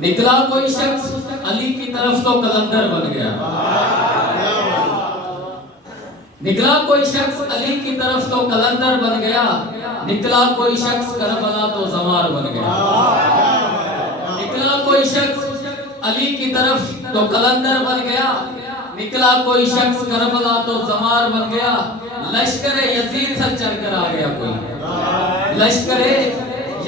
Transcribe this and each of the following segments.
निकला कोई शख्स अली की तरफ तो कलंदर बन गया। निकला कोई शख्स अली की तरफ तो कलंदर बन गया। निकला कोई शख्स करबला तो जमार बन गया। निकला कोई शख्स अली की तरफ तो कलंदर बन गया। निकला कोई शख्स करबला तो जमार बन गया। लश्कर यजीद से चलकर आ गया कोई। लश्कर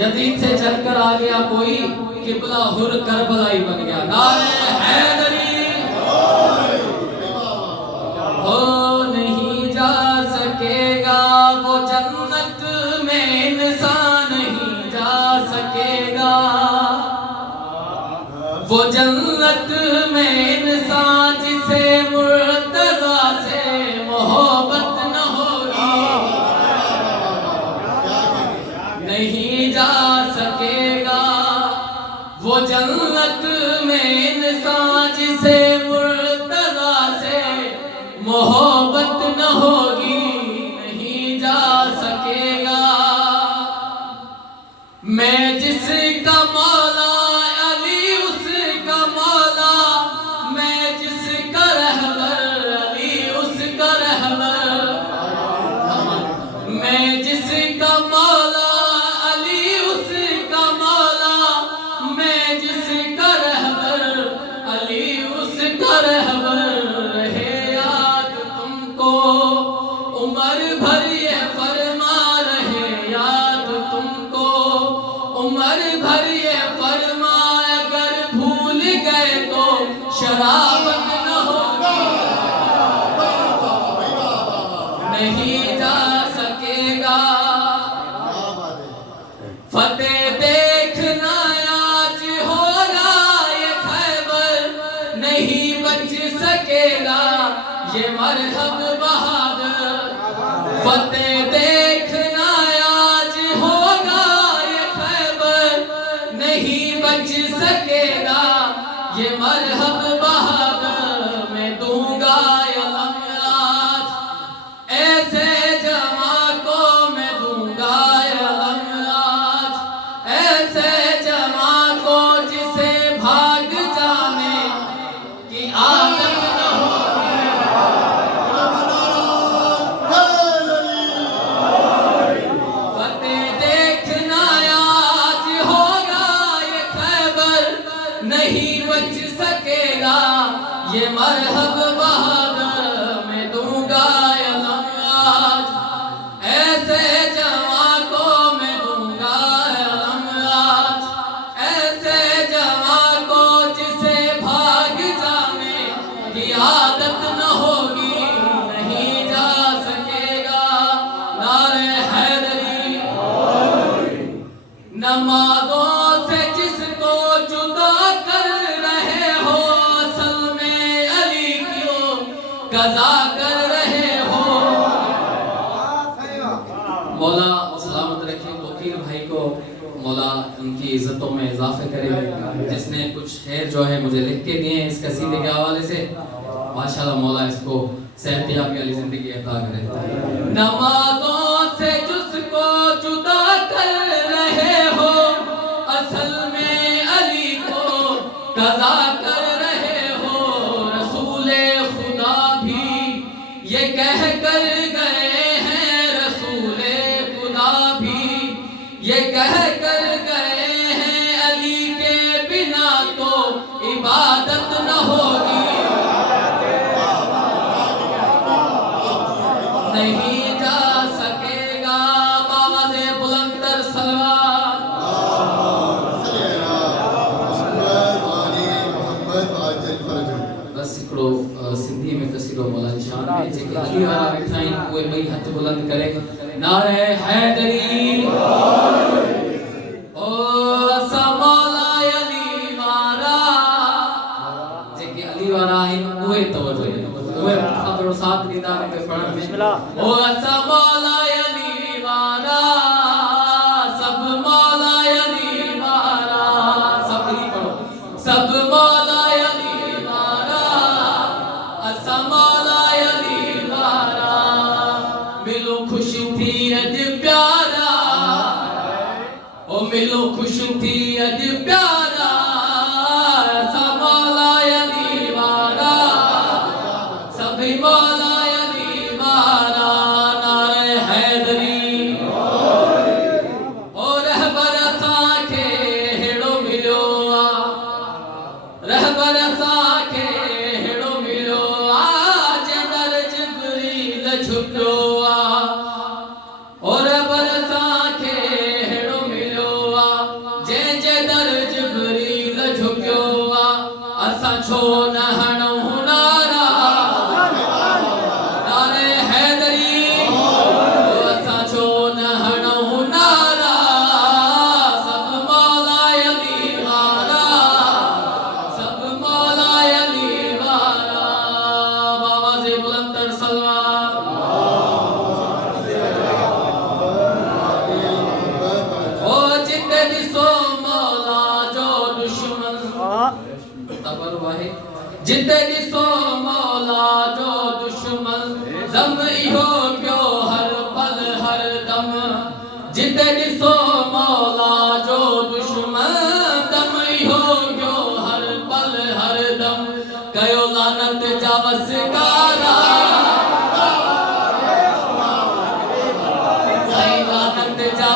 यजीद से चलकर आ गया कोई। किबला हुर करबलाई बन गया। नारे हैदरी हो नहीं जा सकेगा वो जन्नत में इंसान नहीं जा सकेगा। वो जन्नत में इंसान जिसे मुर्तज़ा से मोहब्बत न होगी नहीं जा सकेगा। वो जन्नत में इंसान जिसे मुर्तज़ा से मोहब्बत न होगी नहीं जा सकेगा। मैं जिसका मौला अली उसका मौला। मैं जिसका रहबर अली उसका रहबर। मैं जिसका मौला अली उसका मौला। मैं जिसका रहबर अली उसका रहबर। रहे याद तुमको उम्र भर ये फरमा रहे याद तुमको उम्र भर ये फरमा। अगर भूल गए तो शराबत न होगी नहीं जा सकेगा। फतेह देखना आज होगा ये खैबर नहीं बच सकेगा ये मरहब बहादुर। फतेह देखना आज होगा ये खैबर नहीं बच सकेगा ये मरहब बहादुर। मैं दूंगा आज ऐसे जमा को मैं दूंगा आज ऐसे जमा को जिसे भाग जाने की आदत न होगी। फतेह देखना आज होगा ये खैबर नहीं बच सकेगा ये मरहब बहादुर। मैं दूंगा आज ऐसे जमा को मैं दूंगा आज ऐसे जमा को जिसे भाग जाने की आदत न होगी नहीं जा सकेगा। नारे हैदरी नमाजों से जिसको जुदा कर रहे हो असल में अली क्यों कज़ा कर रहे हो। मौला सलामत रखे वकील भाई को मौला उनकी इज्जतों में इजाफे करे। जिसने कुछ शेर जो है मुझे लिख के दिए इस कसीदे के हवाले से माशाल्लाह मौला इसको सेहतियाबी वाली जिंदगी अता करे। नमाजों से जिसको जुदा कर रहे हो असल में अली को कज़ा कर रहे हो। रसूले खुदा भी ये कह कर गए हैं रसूले खुदा भी ये कह कर गए हैं अली के बिना तो इबादत न होगी नहीं जा सकेगा। बावाज़े बुलंदर सलवार बस हिकिड़ो सिंधी में कसीदो मौला जी शान में जेके अली वारा वेठा आहिनि उहे ॿई हथ बुलंद करे नारे हैदरी ओ असां मौला अली वारा। जेके अली वारा आहिनि उहे तवजो ॾियो उहे मूंखां थोरो साथ ॾींदा मूंखे पढ़ण में। ओ असां मौला अली वारा सब मौला अली वारा सब ही पढ़ो सब मौला अली वारा असां मौला अली वारा। मिलो खुश थी अॼु प्यारा ओ मिलो खुश थी अॼु प्यारा। असा छो न हणूं नारा नारे हैदरी असा छो न हणूं नारा सब मौला अली वारा सब मौला अली वारा बाबा से बुलंद सलवार ओ जिते दिसो मौला जो दुश्मन तबर वाहे जिते दिसो मौला जो दुश्मन दम इहो पियो हर पल हर दम जिते दिसो मौला जो दुश्मन दम इहो पियो हर पल हर दम कयो लानत जा वसकारा साईं लानत जा